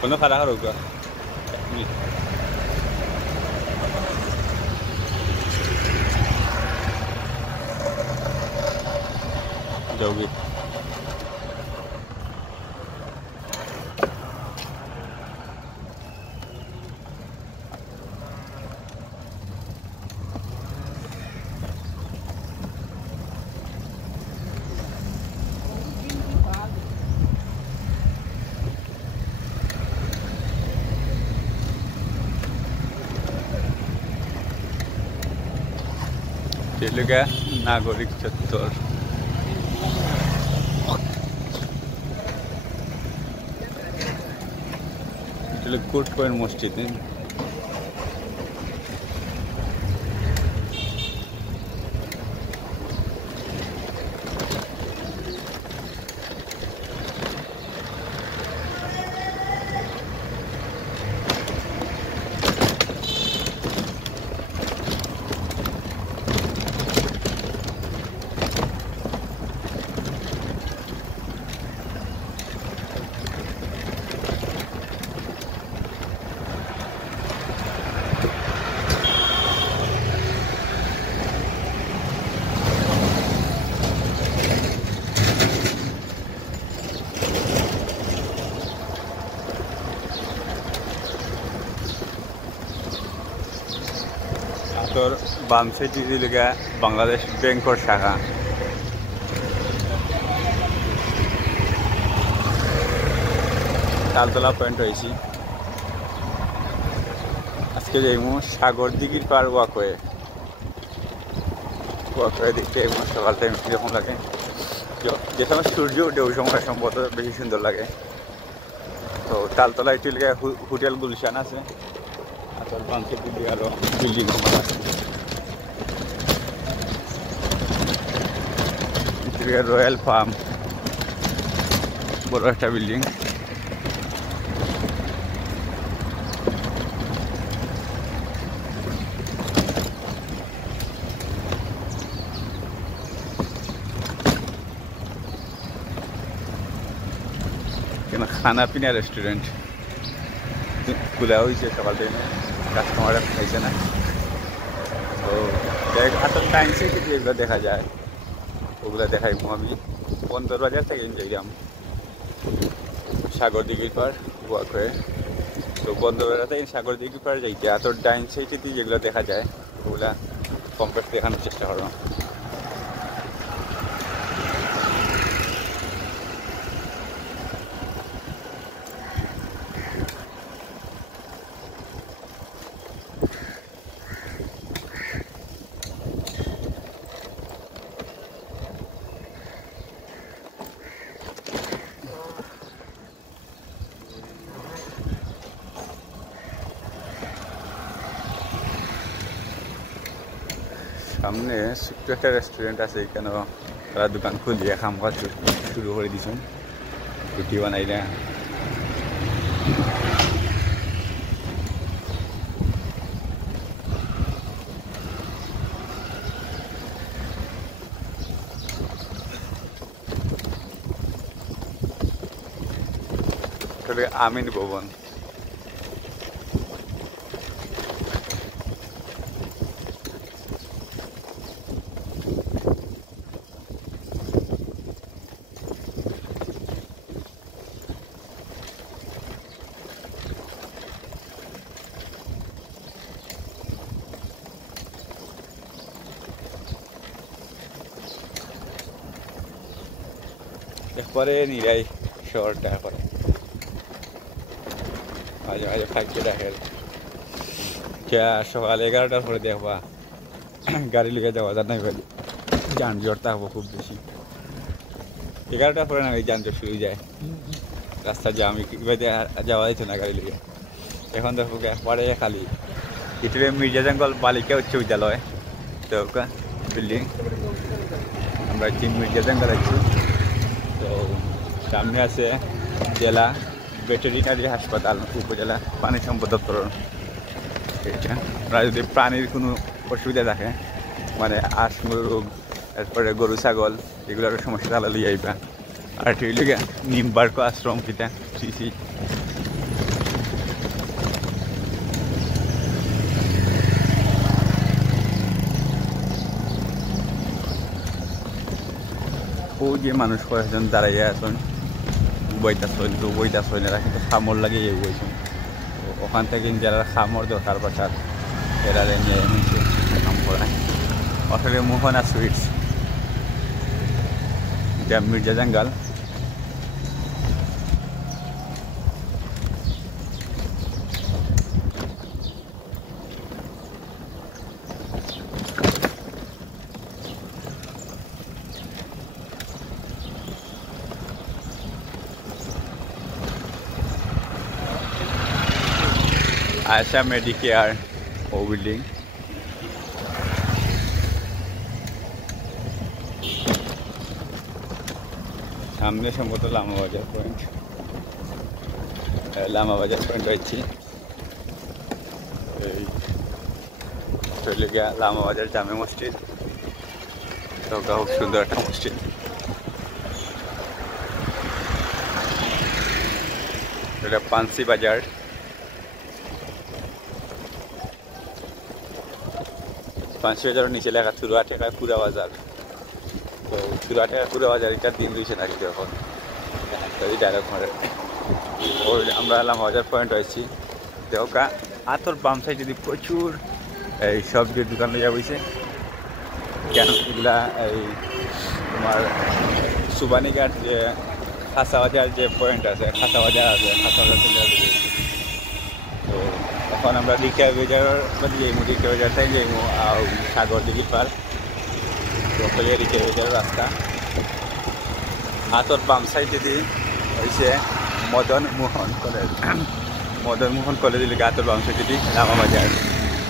কোনো খারাপ হোক যৌগিক তেলেগা নাগরিক চত্বর কোট পয়েন্ট মসজিদ তোর বাম সাইডে দিলে বাংলাদেশ ব্যাংকর শাখা তালতলা পয়েন্ট হয়েছি আজকে যাইমু সাগর দিঘির পার ওয়াক হয়ে দেখতে সকাল টাইম কীরকম লাগে যে সময় সূর্য ওঠে ওই সময় সম্ভবত বেশি সুন্দর লাগে তো তালতলা একটু হোটেল গুলশান আছে আর তোর বাম সাইডে দিকে আরো বিল্ডিং আছে রয়্যাল ফার্ম বড় একটা বিল্ডিং কেন খানা পিনা রেস্টুরেন্ট খোলা হয়েছে সকাল টাইমে কাস্টমাররা খাইছে না তো আসল টাইম সে এগুলো দেখা যায় ওগুলো দেখাইবো আমি বন্দর বাজার থেকে যাইলাম সাগর দিঘির পার ওয়াক হয়ে তো বন্দর বাজার থেকে সাগর দিঘির পার যাইতে আর তোর ডাইন সাইডে দিয়ে যেগুলো দেখা যায় ওগুলা কমপ্লেক্স দেখানোর চেষ্টা করবো সামনে ছোট্ট একটা রেস্টুরেন্ট আছে এখানে তারা দোকান খুলিয়ে খাম খাওয়া শুরু করে দিছেন রুটি বানাই না আমিন ভবন একবারে নিরাই শহরটা একবারে মাঝে মাঝে থাকছে দেখেন সকাল 11টার পরে দেখবা গাড়ি লিখে যাওয়া যায় না যানজট থাকবো খুব বেশি 11টার পরে না যানজট শুরু যায় রাস্তা জামি যাওয়া যেত না গাড়ি লিখে এখন দেখো একবারে খালি এটি মির্জা জঙ্গল বালিকা উচ্চ বিদ্যালয় তো বিল্ডিং আমরা মির্জা জঙ্গল আছি তো সামনে আছে জেলা ভেটেরিনারি হাসপাতাল উপজেলা পানি সম্পদ দপ্তর এটা আপনারা যদি প্রাণীর কোনো অসুবিধা থাকে মানে আসমু রোগ তারপরে গরু ছাগল এগুলোর সমস্যা তাহলে লিয়ে আইবা আর ঠিক নিমবার্ক আশ্রম কিটা শ্রী যে মানুষ কয়েকজন দাঁড়াইয়া আছেন বইতাছেন এরা কিন্তু খামর লাগিয়ে বইছেন। ওখান থেকে যারা খামর দরকার বাসার এরা নিয়ে কাম করায়। আসলে মোহনা সুইটস, এটা মির্জা জাঙ্গাল। আয়শা মেডিকেয়ার ও বিল্ডিং। সামনে সম্ভবত লামাবাজার পয়েন্ট, লামাবাজার পয়েন্ট হয়েছি। এই চলে গিয়া লামাবাজার জামে মসজিদ, ওটা খুব সুন্দর একটা মসজিদ। এটা পানসি বাজার। পাঁচশো হাজারের নিচে লেখা চুরা টাকায় পুরা বাজার। তো চুরা টাকায় পুরা বাজার এটার দিন রয়েছে নাকি এখন ডায়লগ মারে। ওই আমরা এলাম বাজার পয়েন্ট হয়েছি। দেখা আতর বাম সাইড যদি প্রচুর এই সবজির দোকান লইয়া বইছে। কেন এগুলা এই তোমার সুবানীঘাট যে খাসা বাজার যে পয়েন্ট আছে, খাসা বাজার আছে, খাসা বাজার থেকে। তো এখন আমরা রিক্সা বাজারের যাইমু, রিক্সা বাজার থেকে যাইমু সাগর দিঘির পার। তো রিক্সা বাজারের রাস্তা হাতর বাম সাইড যদি হয়েছে মদন মোহন কলেজ। মদন মোহন কলেজ হাতর বাম সাইড যদি লামাবাজার।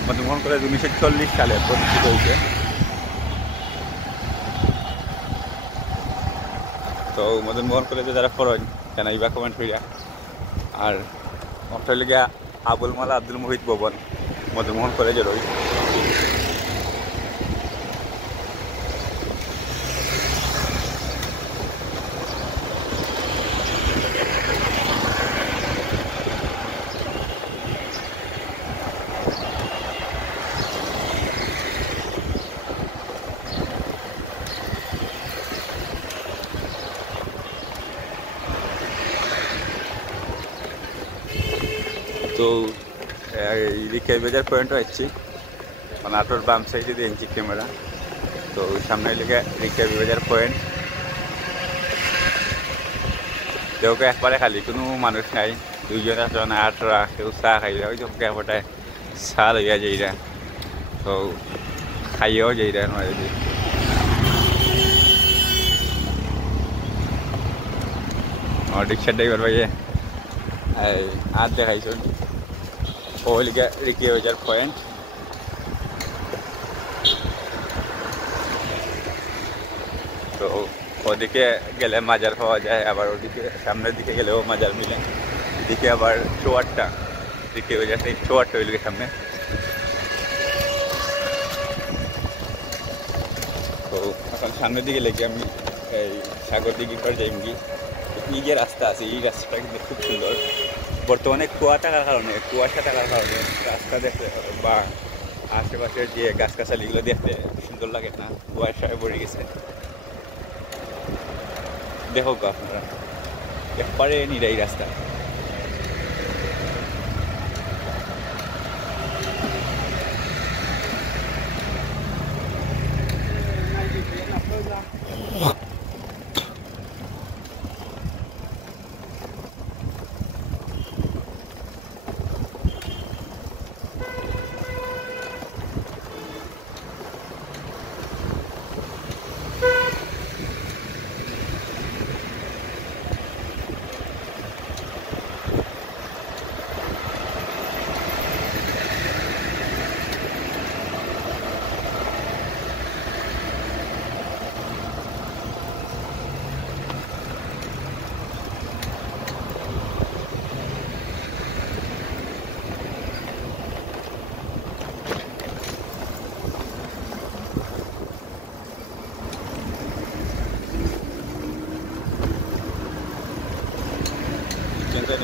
মদন মোহন কলেজ 1940 সালে প্রতিষ্ঠিত হয়েছে। তো মদন মোহন কলেজে যারা পড়েন জানাইবা কমেন্ট করিয়া। আর অস্ট্রেলিয়া আবুল মালা আব্দুল মুহিত ভবন মদন মোহন কলেজের ওই। তো রিক্সা বাজার পয়েন্ট হচ্ছে মানে আটোর বাম সাইডে দেখছি ক্যামেরা। তো সামনে লেগে রিক্সা বাজার পয়েন্ট। দেওকে একবারে খালি, কোনো মানুষ নাই। দুইজন আসন আটরা কেউ চা খাইলে ওই ক্যাপটায় চা লইয়া যাইরা। তো খাইয়েও যাইরা নয় যদি আমার রিক্সার ড্রাইভার ভাইয়ে আর দেখাইছেন। ওই লিগে রিক্সা বাজার পয়েন্ট। তো ওদিকে গেলে মাজার পাওয়া যায়, আবার ওদিকে সামনের দিকে গেলেও মাজার মিলে। এদিকে আবার চোয়ারটা রিক্সা বাজার থেকে চোয়ারটা ওই লিগে সামনে। তো এখন সামনের দিকে লেগে আমি এই সাগর দিঘির পর যাই মুগি। এই যে রাস্তা আছে এই রাস্তাটা কিন্তু খুব সুন্দর। বর্তমানে কুয়াশা থাকার কারণে রাস্তা দেখতে বা আশেপাশের যে গাছগাছালিগুলো দেখতে সুন্দর লাগে না, কুয়াশায় ভরে গেছে। দেখো আপনারা একবারে নিরাই রাস্তা।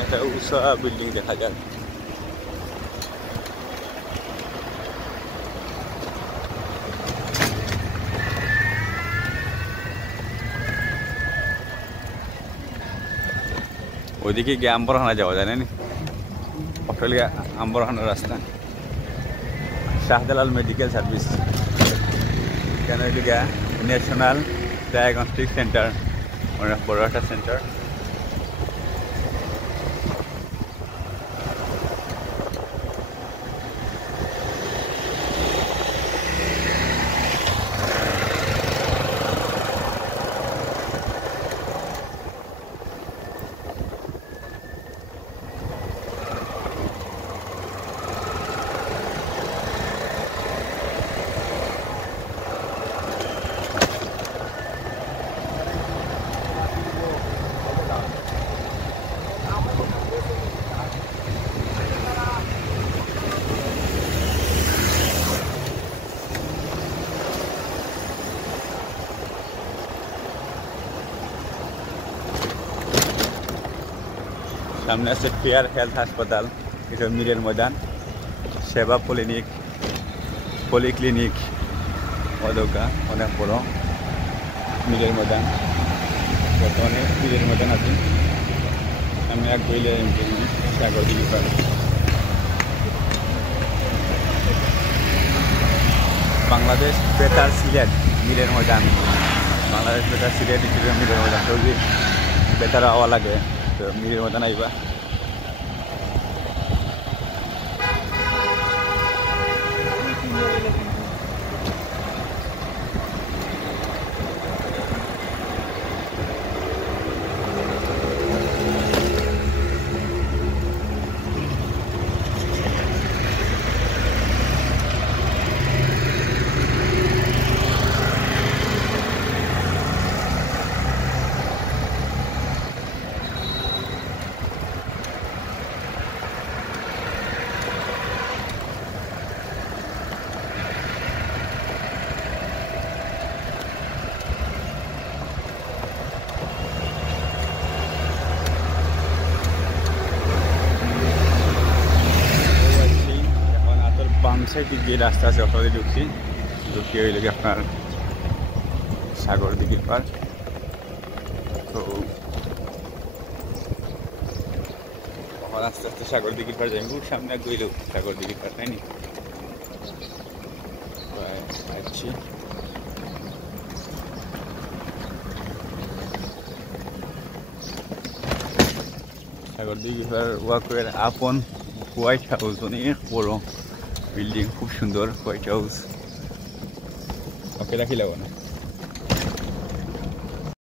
একটা উঁচা বিল্ডিং দেখা যায়। ওইদিকে গিয়ে আম্বরখানা যাওয়া যায় না অস্ট্রেলিয়া আম্বরখানার রাস্তা শাহজালাল মেডিকেল সার্ভিস কেন এদিকে ন্যাশনাল ডায়াগনস্টিক সেন্টার অনেক বড় একটা সেন্টার সামনে আছে ফেয়ার হেলথ হাসপাতাল এটা মিরের ময়দান সেবা পলিক্লিনিক অদৌকা অনেক বড় মিরের ময়দান বর্তমানে মিরের ময়দান আছে সামনে এক বইলে সাগর দিকে পারে বাংলাদেশ বেতার সিলেট মিরের ময়দান বাংলাদেশ বেতার সিলেট মিরের ময়দান তো বেতার আওয়া লাগে তো মিরের ময়দান আইবা সাইডে যে রাস্তা আছে ওখানে ঢুকি হইলে আপনার সাগর দিঘির পার তো আস্তে আস্তে সাগর দিঘির পার যাই খুব সামনে গইল সাগর দিঘির পার তাই নি আসছি সাগর দিঘির পার ওয়াকের আপন হোয়াইট হাউস অনেক বড় বিল্ডিং খুব সুন্দর হোয়াইট হাউস ওকে রাখি লাগো না